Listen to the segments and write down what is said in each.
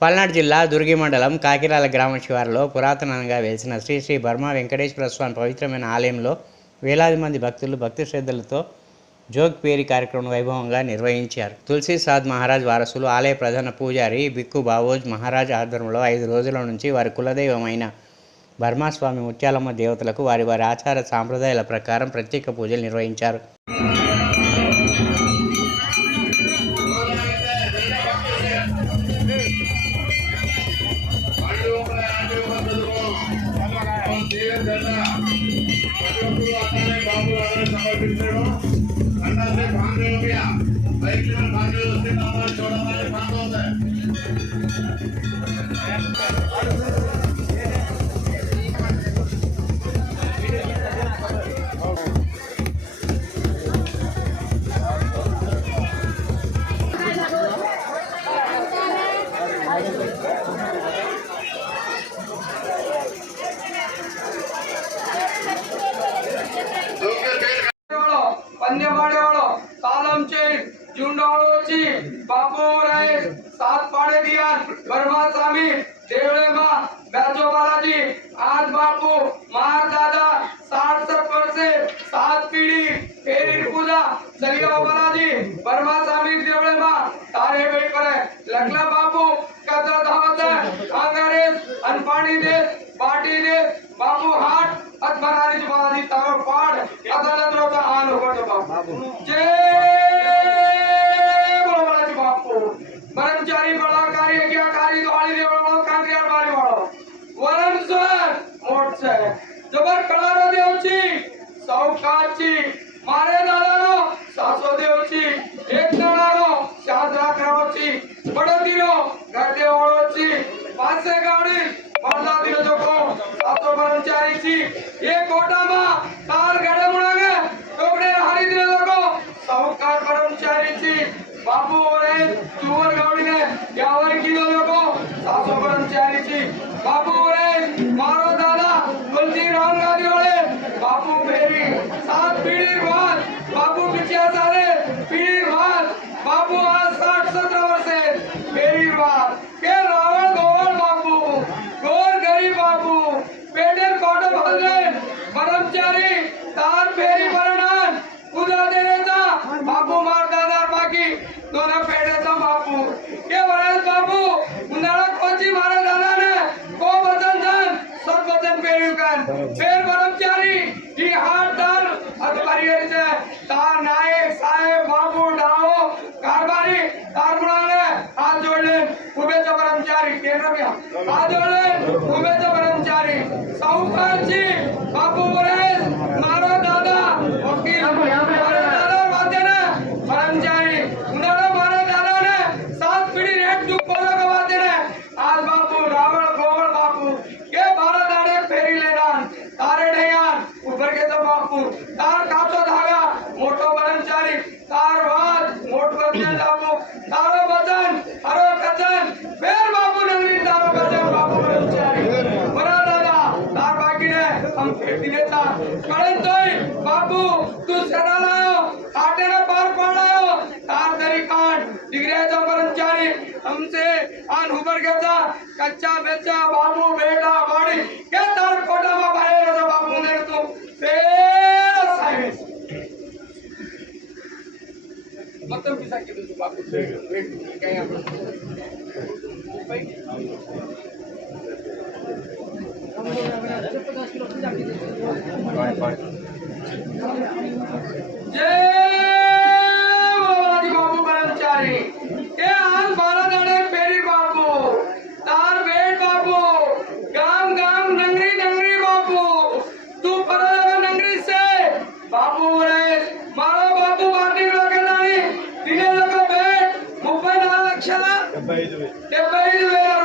పల్నాడు జిల్లా దుర్గి మండలం కాకిరాల గ్రామ శివారులో పురాతనంగా వెలిసిన శ్రీ శ్రీ బర్మా వెంకటేశ్వర స్వామి పవిత్రమైన ఆలయంలో వేలాది మంది భక్తులు భక్తి శ్రద్ధలతో జోగ్ పేరి కార్యక్రమం వైభవంగా నిర్వహించారు. తులసి సాద్ మహారాజ్ వారసులు ఆలయ ప్రధాన పూజారి బిక్కు బావోజ్ మహారాజ్ ఆధ్వర్యంలో ఐదు రోజుల నుంచి వారి కులదైవమైన బర్మాస్వామి ముత్యాలమ్మ దేవతలకు వారి వారి ఆచార సాంప్రదాయాల ప్రకారం ప్రత్యేక పూజలు నిర్వహించారు. અને સાતપાડે દિયાર પરમા સ્વામી દેવળેમાં બેજો બાલાજી આજ બાપુ માર દાદા સાતસઠ વર્ષે સાત પીડી ફેરી પૂજા સલિયા બાલાજી પરમા સ્વામી દેવળેમાં તારે વેટ કરે. લખલા બાપુ કદા ધાવત આંગારેસ અનપાણી દેશ પાટી દેશ બાપુ હાટ અત બાલાજી તારો પાડ અદાલત રોતા આન ઉપર બાપુ. જય ગામડે મારા બીજો કોણ સાતો કર્મચારી છી એ કોટામાં તાર ગડે મુળાંગે તોકડે હારી દે લોકો સાહુકાર કર્મચારી છી બાપુ ઓરે સુવર ગાવડીને યાવર કિલો લોકો સાસો કર્મચારી છી બાપુ ઓરે મારો દાદા બલજી રામ ગાંધી ઓરે બાપુ મેરી સાત પીડી फेरी भरणन उद्या देण्याचा बापू मार दादा बाकी दोन पेड्याचा बापू. के वरण बापू उन्हाळा कोणची मारा दादा ने को वजन धन सब वजन पेरू कर फेर ब्रह्मचारी ही हार दार अधिकारी तार नायक साहेब बापू डाओ कारभारी तार मुलाने हात जोडले. उभेचा कर्मचारी केंद्र हात जोडले. उभेचा कर्मचारी सावकारची बापू हम फेटी देता कळन तोय बापू तू सणालायो काटेरा पार पाडायो तार दरी काट डिग्र्याचा कर्मचारी हमसे आन उबर घेता. कच्चा बेचा बाबू बेटा बाडी के तार कोटामा बाहेर होता बापू ने तू फेर साहेब. मतलब केलं तू भेट काय आपण બાપુ બ્રહ્મચારી કે આજ ભારત અને પેરી બાપુ તાર બેટ બાપુ ગામ ગામ નંગરી નંગરી બાપુ તું પરત નંગરી છે બાપુ રે દુવે ડબ્બાઈ દુવે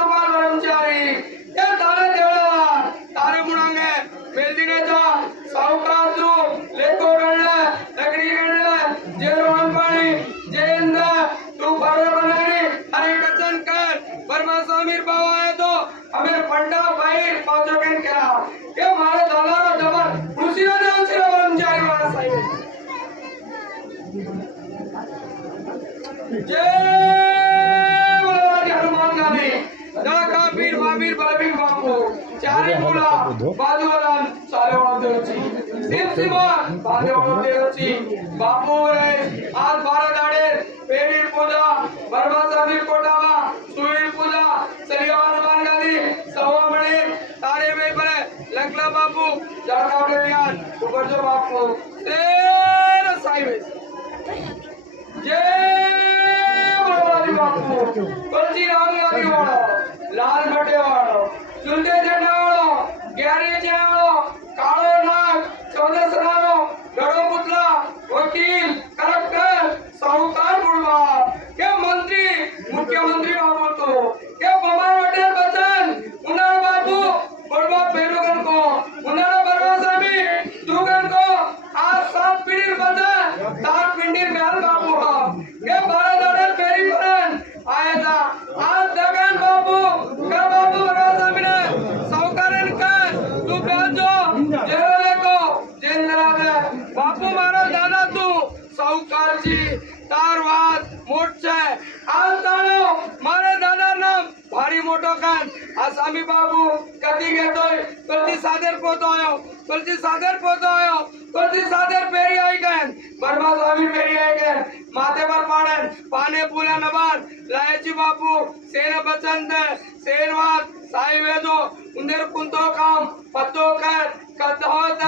हनुमान गाणे बापू रे आज बारा दाडे पेडीर पूजा बर्माचा वीर कोटावा सुवीर पूजा सरिया हनुमान गाणे सव्वा म्हणे तारे वेपरे लकला बापू जागा प्रेमियान सुबरजो बापू बापू लाल खान आज आम्ही बाबू कधी घेतोय? कधी सादर पोहतो आयो कधी सादर पोहतो आयो कधी सादर पेरी ऐकन बरबाद आम्ही पेरी ऐकन माथेवर पाडन पाने पुल्या नबान लायची बापू सेन बचंद सेनवाद साई वेदो उंदर कुंतो काम पत्तो कर कद होत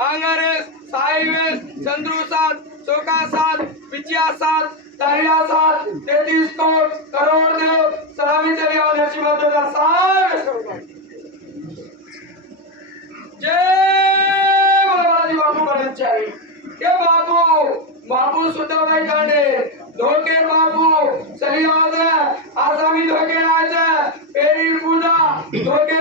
अंगरेज साई वेद चंद्रू साथ पिचिया सात दरिया सात तेतीस कोट करोड़ देव सलामी तरी आओ मदत देव सार जय बाबाजी बापू म्हणायचे आहे हे बापू बापू सुद्धा सुद्धाबाई काढे धोके बापू चली आज आम्ही धोके राहायचं. पेरी पूजा धोके